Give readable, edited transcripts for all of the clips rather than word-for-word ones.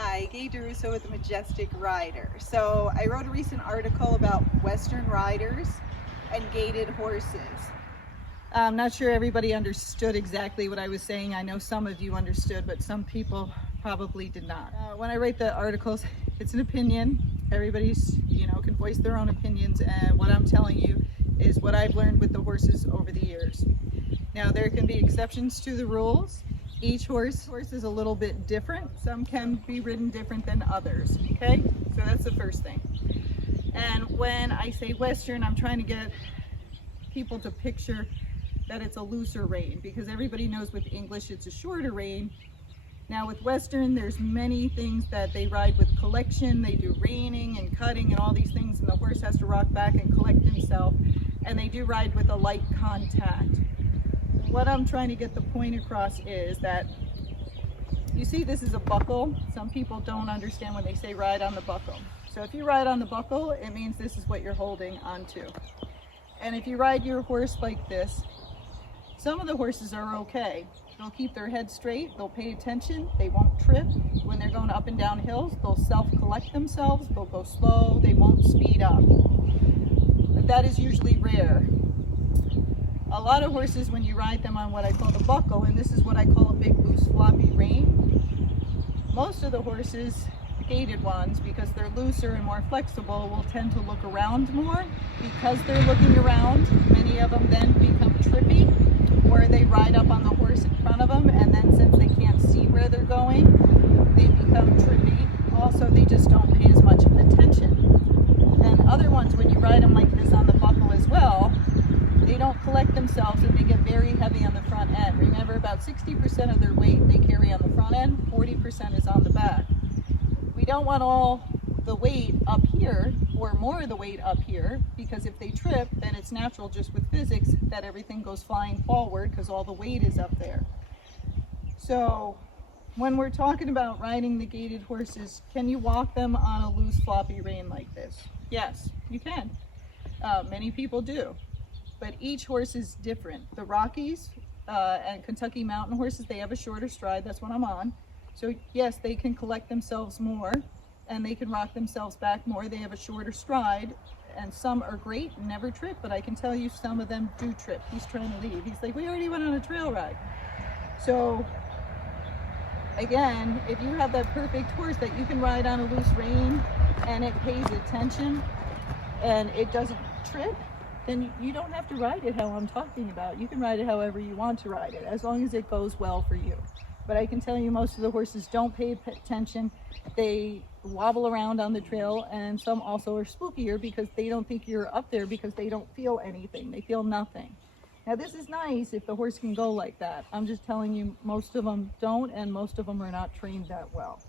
Hi, Gaye DeRusso with the Majestic Rider. So I wrote a recent article about Western riders and gaited horses. I'm not sure everybody understood exactly what I was saying. I know some of you understood, but some people probably did not. When I write the articles, it's an opinion. Everybody's, can voice their own opinions, and what I'm telling you is what I've learned with the horses over the years. Now, there can be exceptions to the rules. Each horse is a little bit different. Some can be ridden different than others, okay? So that's the first thing. And when I say Western, I'm trying to get people to picture that it's a looser rein, because everybody knows with English it's a shorter rein. Now with Western, there's many things that they ride with collection. They do reining and cutting and all these things, and the horse has to rock back and collect himself, and they do ride with a light contact. What I'm trying to get the point across is that, you see this is a buckle. Some people don't understand when they say ride on the buckle. So if you ride on the buckle, it means this is what you're holding onto. And if you ride your horse like this, some of the horses are okay. They'll keep their head straight, they'll pay attention, they won't trip. When they're going up and down hills, they'll self-collect themselves, they'll go slow, they won't speed up. But that is usually rare. A lot of horses, when you ride them on what I call the buckle, and this is what I call a big loose floppy rein, most of the horses, gaited ones, because they're looser and more flexible, will tend to look around more. Because they're looking around, many of them then become trippy, or they ride up on the horse in front of them, and then since they can't see where they're going, they become trippy. Also, they just don't pay as much attention. And other ones, when you ride them like this on the buckle as well, they don't collect themselves and they get very heavy on the front end. Remember, about 60% of their weight they carry on the front end, 40% is on the back. We don't want all the weight up here or more of the weight up here, because if they trip, then it's natural just with physics that everything goes flying forward because all the weight is up there. So when we're talking about riding the gaited horses, can you walk them on a loose floppy rein like this? Yes, you can. Many people do. But each horse is different. The Rockies and Kentucky mountain horses, they have a shorter stride. That's what I'm on. So yes, they can collect themselves more and they can rock themselves back more. They have a shorter stride, and some are great and never trip, but I can tell you some of them do trip. He's trying to leave. He's like, we already went on a trail ride. So again, if you have that perfect horse that you can ride on a loose rein and it pays attention and it doesn't trip, then you don't have to ride it how I'm talking about. You can ride it however you want to ride it, as long as it goes well for you. But I can tell you most of the horses don't pay attention. They wobble around on the trail, and some also are spookier because they don't think you're up there because they don't feel anything. They feel nothing. Now this is nice if the horse can go like that. I'm just telling you most of them don't, and most of them are not trained that well.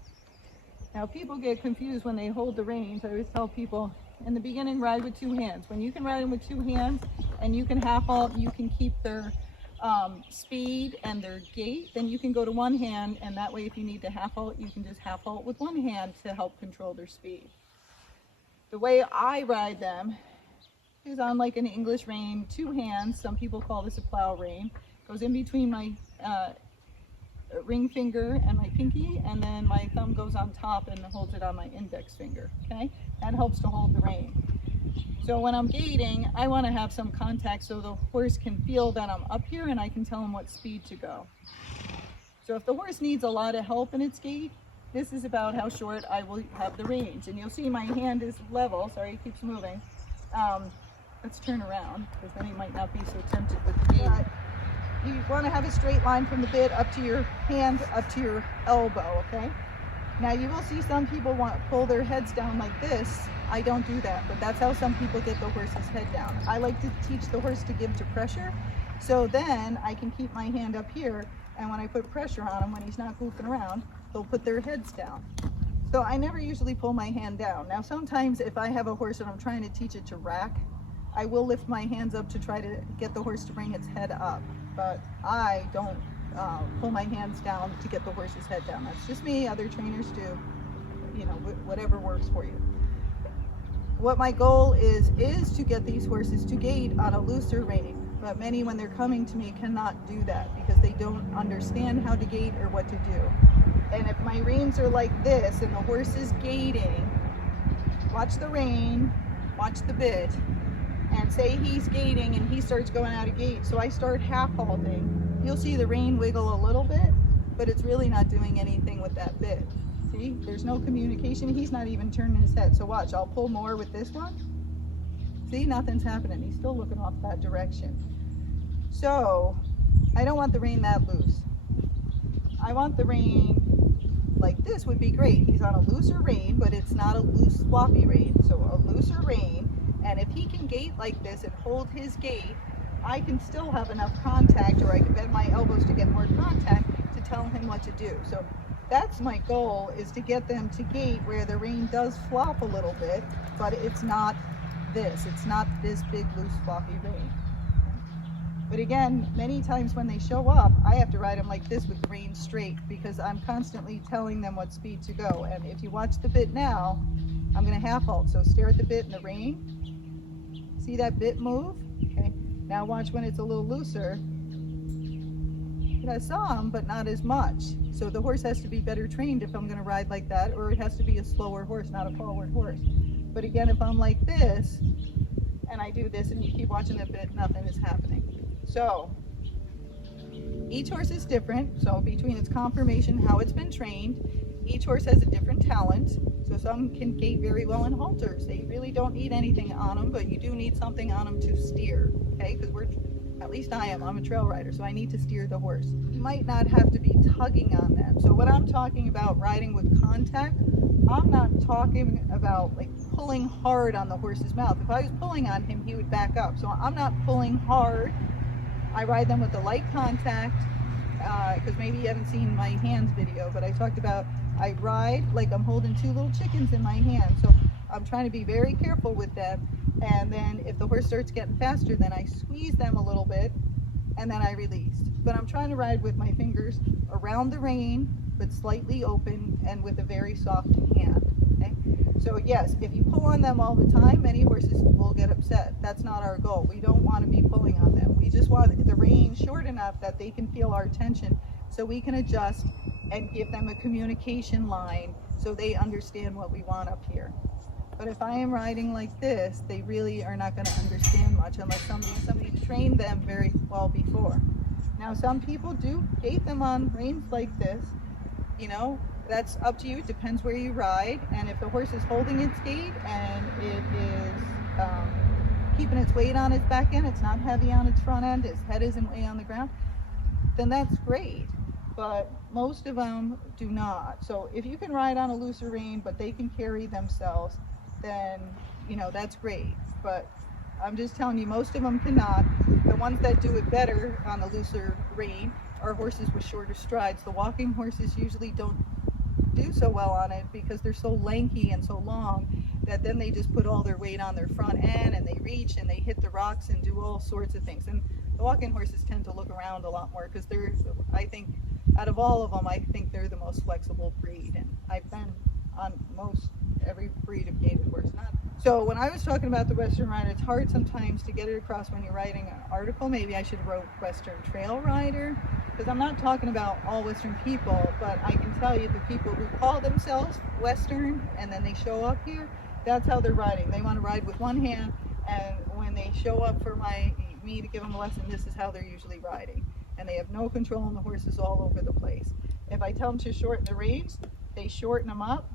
Now people get confused when they hold the reins. I always tell people, in the beginning, ride with two hands. When you can ride them with two hands and you can half halt, you can keep their speed and their gait, then you can go to one hand, and that way if you need to half halt, you can just half halt with one hand to help control their speed. The way I ride them is on like an English rein, two hands. Some people call this a plow rein. Goes in between my ring finger and my pinky, and then my thumb goes on top and holds it on my index finger, okay? That helps to hold the rein. So when I'm gaiting, I want to have some contact so the horse can feel that I'm up here and I can tell him what speed to go. So if the horse needs a lot of help in its gait, this is about how short I will have the reins. And you'll see my hand is level. Sorry, it keeps moving. Let's turn around, because then he might not be so tempted with the gait. You want to have a straight line from the bit up to your hand, up to your elbow, okay? Now you will see some people want to pull their heads down like this. I don't do that, but that's how some people get the horse's head down. I like to teach the horse to give to pressure, so then I can keep my hand up here, and when I put pressure on him, when he's not goofing around, they'll put their heads down. So I never usually pull my hand down. Now sometimes if I have a horse and I'm trying to teach it to rack, I will lift my hands up to try to get the horse to bring its head up, but I don't pull my hands down to get the horse's head down. That's just me. Other trainers do, whatever works for you. What my goal is to get these horses to gait on a looser rein. But many, when they're coming to me, cannot do that because they don't understand how to gait or what to do. And if my reins are like this and the horse is gaiting, watch the rein, watch the bit, and say he's gaiting and he starts going out of gait. So I start half halting. You'll see the rein wiggle a little bit, but it's really not doing anything with that bit. See, there's no communication. He's not even turning his head. So watch, I'll pull more with this one. See, nothing's happening. He's still looking off that direction. So I don't want the rein that loose. I want the rein like this would be great. He's on a looser rein, but it's not a loose floppy rein. So a looser rein, and if he can gait like this and hold his gait, I can still have enough contact, or I can bend my elbows to get more contact to tell him what to do. So that's my goal, is to get them to gait where the rein does flop a little bit, but it's not this. It's not this big loose floppy rein. But again, many times when they show up, I have to ride them like this with the rein straight because I'm constantly telling them what speed to go. And if you watch the bit now, I'm going to half halt. So stare at the bit and the rein. See that bit move? Okay. Now watch when it's a little looser. It has some, but not as much. So the horse has to be better trained if I'm going to ride like that, or it has to be a slower horse, not a forward horse. But again, if I'm like this, and I do this and you keep watching the bit, nothing is happening. So each horse is different. So between its conformation, how it's been trained, each horse has a different talent. So some can gait very well in halters. They really don't need anything on them, but you do need something on them to steer, okay? Because at least I'm a trail rider, so I need to steer the horse. You might not have to be tugging on them. So when I'm talking about riding with contact, I'm not talking about like pulling hard on the horse's mouth. If I was pulling on him, he would back up. So I'm not pulling hard. I ride them with a light contact, because maybe you haven't seen my hands video, but I talked about I ride like I'm holding two little chickens in my hand. So I'm trying to be very careful with them. And then if the horse starts getting faster, then I squeeze them a little bit and then I release. But I'm trying to ride with my fingers around the rein, but slightly open and with a very soft hand. Okay? So yes, if you pull on them all the time, many horses will get upset. That's not our goal. We don't want to be pulling on them. We just want the rein short enough that they can feel our tension so we can adjust and give them a communication line so they understand what we want up here. But if I am riding like this, they really are not going to understand much unless somebody trained them very well before. Now some people do gait them on reins like this, you know, that's up to you. It depends where you ride, and if the horse is holding its gait and it is keeping its weight on its back end, it's not heavy on its front end, its head isn't way on the ground, then that's great. But most of them do not. So if you can ride on a looser rein but they can carry themselves, then you know that's great. But I'm just telling you, most of them cannot. The ones that do it better on the looser rein are horses with shorter strides. The walking horses usually don't do so well on it because they're so lanky and so long that then they just put all their weight on their front end and they reach and they hit the rocks and do all sorts of things. And the walking horses tend to look around a lot more because they're, I think, out of all of them, I think they're the most flexible breed. And I've been on most every breed of gaited horse. So when I was talking about the Western rider, it's hard sometimes to get it across when you're writing an article. Maybe I should have wrote Western trail rider, because I'm not talking about all Western people, but I can tell you the people who call themselves Western and then they show up here, that's how they're riding. They want to ride with one hand, and when they show up for me to give them a lesson, this is how they're usually riding. And they have no control on the horses all over the place. If I tell them to shorten the reins, they shorten them up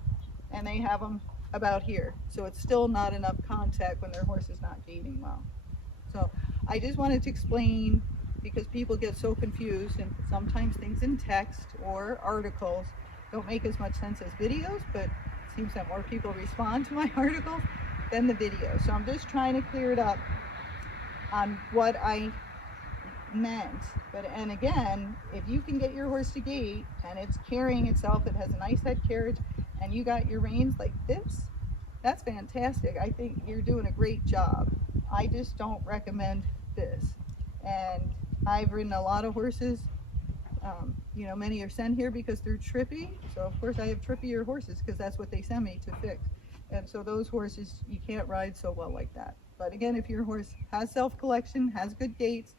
and they have them about here. So it's still not enough contact when their horse is not gaiting well. So I just wanted to explain, because people get so confused, and sometimes things in text or articles don't make as much sense as videos, but it seems that more people respond to my articles than the video. So I'm just trying to clear it up on what I meant. And again, if you can get your horse to gait and it's carrying itself, it has a nice head carriage, and you got your reins like this, that's fantastic. I think you're doing a great job. I just don't recommend this. And I've ridden a lot of horses, you know, many are sent here because they're trippy. So of course I have trippier horses because that's what they send me to fix. And so those horses, you can't ride so well like that. But again, if your horse has self-collection, has good gaits,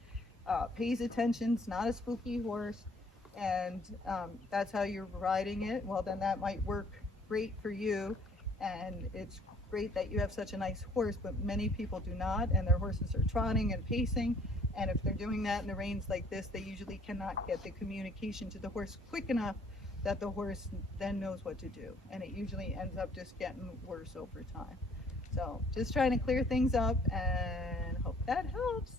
pays attention, it's not a spooky horse, and that's how you're riding it, well, then that might work great for you. And it's great that you have such a nice horse, but many people do not, and their horses are trotting and pacing. And if they're doing that in the reins like this, they usually cannot get the communication to the horse quick enough that the horse then knows what to do. And it usually ends up just getting worse over time. So just trying to clear things up, and hope that helps.